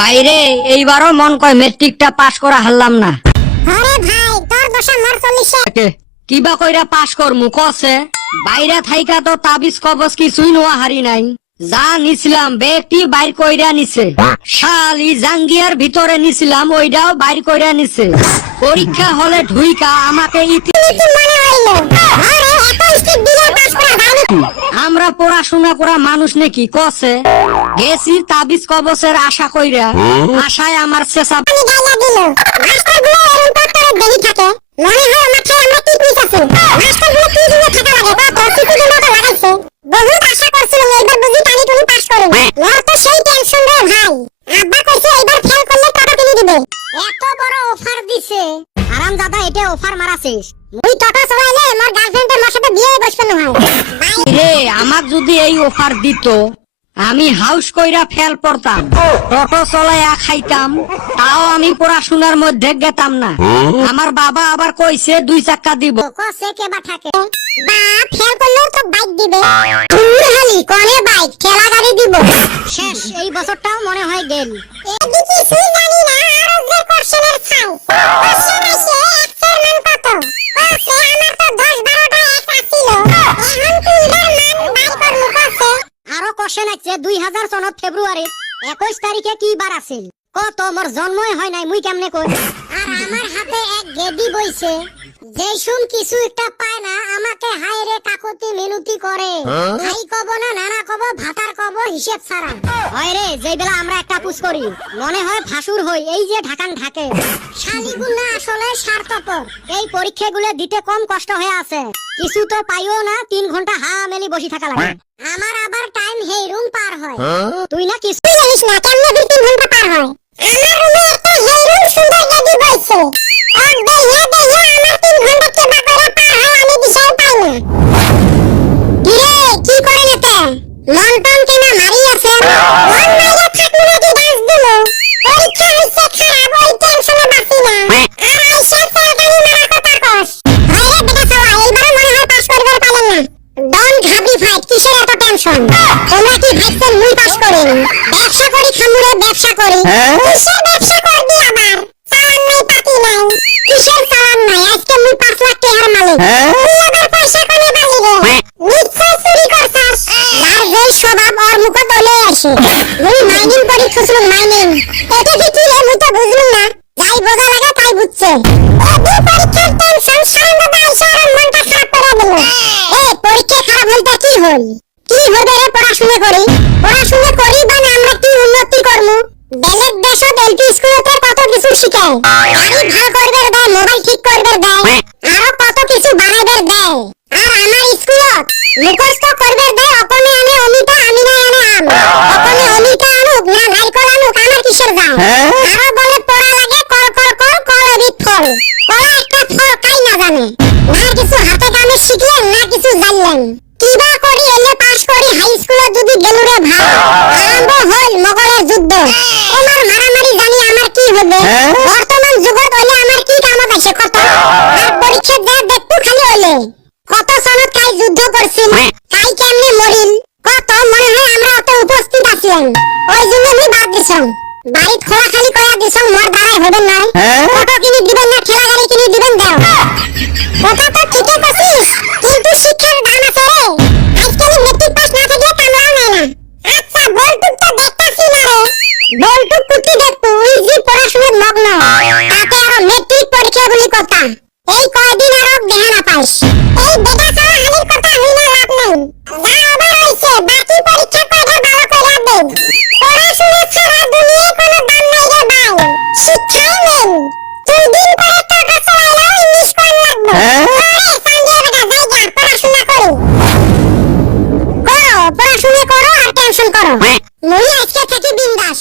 বাইরে এইবারও মন কয় মেট্রিকটা পাস করা হারলাম না। আরে ভাই তোর দশা মার 40 কিবা কইরা পাস করমু কছে বাইরে থাইকা তো তাবিজ কবজ কিছুই নোয়া হারি নাই। যা নিছিলাম বেগটি বাইর কইরা নিছে, শালি জাঙ্গিয়ার ভিতরে নিছিলাম ওইটাও বাইর কইরা নিছে। পরীক্ষা হলে ঢুইকা আমাকে মনে হইলো আরে এত স্টিক দিলে পাস করা যায় না। আমরা পড়াশোনা করা মানুষ নাকি কছে গেছি তাবিজ কবজের আশা কইরা, আশায় আমার চেঁচা আমি গাইলা দিল মাস্টারগুলো এরকম পত্তরে দেরি থাকে মনে হয় মাথায় আমরা ঠিক মিস আছে। মাস্টারগুলো কি দিনে থাকা লাগে কত সিটির মতো লাগাইছে। বহুত আশা করছিলাম এইবার বুঝি টানি টুনি পাস করব। মোর তো সেই টেনশন রে ভাই। আব্বা কইছে এইবার ফেল করলে টাকা কিনে দিবে। এত বড় অফার দিছে হারামজাদা, এটা অফার মারাছিস। মুই টাকা চালাইলে মোর গার্লফ্রেন্ডের মোর সাথে বিয়ে বসবে না হয়। রে আমার যদি এই অফার দিত আমি হাউস কইরা ফেল পড়তাম, টোটো চলাইয়া খাইতাম, তাও আমি পড়াশোনার মধ্যে গেতাম না। আমার বাবা আবার কইছে 2 চাকা দিব। কসে কেবা থাকে বা ফেল করলেও তো বাইক দিবে। তুই কোনে বাইক ঠেলা গাড়ি দিব। শেষ এই বছরটাও মনে হয় গেল। এদিকে কিছুই জানি না আর যে কোশ্চেনের সাইজ কোশ্চেন এসে এক্সের মান কত কসে আমার তো 10-12টা এক আছিল। এখন কুইবার মান বাই করমু কসে। আরো কোশ্চেন আছে 2004 ফেব্রুয়ারি 21 তারিখে কি বার আছিল কত মোর জন্মই হয় নাই মুই কেমনে কই। আর আমার হাতে এক গেদি বইছে যেই শুন কিছু একটা পায় না আমাকে হায়রে কাকতি মিনতি করে। ভাই কব না নানা কব ভাতার কব হিসেব ছাড়া হয় রে। যেই বেলা আমরা একটা পুষ করি মনে হয় ফাসুর হই এই যে ঢাকান ঢাকে। শালিগুলা আসলে স্বার্থপর। এই পরীক্ষাগুলো দিতে কম কষ্ট হয়ে আছে, কিছু তো পাইও না, 3 ঘন্টা হা মেলি বসে থাকা লাগে। আমার আবার টাইম হেই রুম পার হয়। তুই না কিছু জানিস না কেমনে 3 ঘন্টা পার হয়। আমার রুমে একটা হেই রুম সুন্দর গেদি বইছে আর দেইয়া আমার 3 ঘন্টা কেবা করে পার হয় আমি দিশাই পাই না। কিরে কি করে নেতে মন টন কেনা মারি আছে। মন মাইরা থাকমু নাকি ডান্স দিলো। পরীক্ষা হইছে খারাপ ওই টেনশনে বাঁচি না। আর আইসা ফেলগানি মারা কথা কস। ভাইরে বেটা চাওয়া এইবার মনে হয় পাস করবার পালেন না। ডন ঘাবড়ি ফাইট কিসের এত টেনশন। তোমরা কি ভাবছেন মুই পাস করিনি? ব্যবসা করি খামুরে ব্যবসা করি। কিসের ব্যবসা করবি আবার? চালান নাই পাতি নাই। কিসের চালান নাই? আজকে মুই 5 লাখ টাকার মালিক। তুই আবার পয়সা কোনে পালি রে? নিশ্চয় চুরি করছাস। যার যেই স্বভাব ওর মুখ দলে আসে। মুই মাইনিং করি খুচরুম মাইনিং। এটা কি রে মুই তো বুঝলুম না। যাই বোঝা লাগে তাই বুঝছে। এই পরীক্ষার টেনশন সামনে আইসা আর মনটা খারাপ করে দিল। এই পরীক্ষা খারাপ হইতা কি হল? কি হবে রে পড়াশোনা করি বা না আমরা কি উন্নতি করমু? বেলেগ দেশত এলপি স্কুলতে কত কিছু শিখায়। গাড়ি ভাল করবার দেয়, মোবাইল ঠিক করবার দেয়, আরো কত কিছু বানাইবার দেয়। আর আমার স্কুলত মুখস্থ করবার দেয় অপনে আনে অমিতা আমি না আনে আম। অপনে অমিতা আনুক না নারকল আনুক আমার কিসের যায়। আরো বলে পড়া লাগে কল এবিট ফল। কলা একটা ফল কাই না জানে। না কিছু হাতে কামে শিখলেন না কিছু জানলেন। কিবা করি এলে পাস করি হাই স্কুলে যদি গেলুরে ভাই আরম্ভ হল মোগলের যুদ্ধ। আমার মারামারি জানি আমার কি হবে। বর্তমান যুগত হইলে আমার কি কামত আছে কত। আর পরীক্ষা দেয়া দেখতু খালি হইলে কত সনত কাই যুদ্ধ করছিল, কাই কেমনে মরিল কত মনে হয় আমরা অত উপস্থিত আছিলাম। ওই জন্য আমি বাদ দিছাম। বাড়িত খোলা খালি কয়া দিছাম মোর দ্বারাই হবে না। কত কিনি দিবেন না ঠেলা গাড়ি কিনি দিবেন দাও। কথা তো ঠিকই কছিস কিন্তু শিক্ষার দাম আছে রে। আজকাল মেট্রিক পাস না থাকলে কামড়াও নাই না। আচ্ছা বলটুক তো দেখতাছি না রে। বলটুক কুটি দেখতু ওই যে পড়াশোনার মগ্ন তাতে আরো মেট্রিক পরীক্ষা বলি কথা। এই কয়দিন আরো দেখা না পাইস। এই বেটা ছাড়া হালির কথা হইনা লাভ নেই। যা আবার হইছে বাকি পরীক্ষা কয়টা ভালো কইরা দেন। পড়াশোনা ছাড়া দুনিয়ায় কোনো দাম নাই রে ভাই। শিক্ষাই মেন। 2 দিন পরে টাকা চালাইলেও ইংলিশ কম লাগবে। আরে সাঙ্গে বেটা যাই যা পড়াশোনা করো আর টেনশন করো। মুই আজকে থেকে বিন্দাস।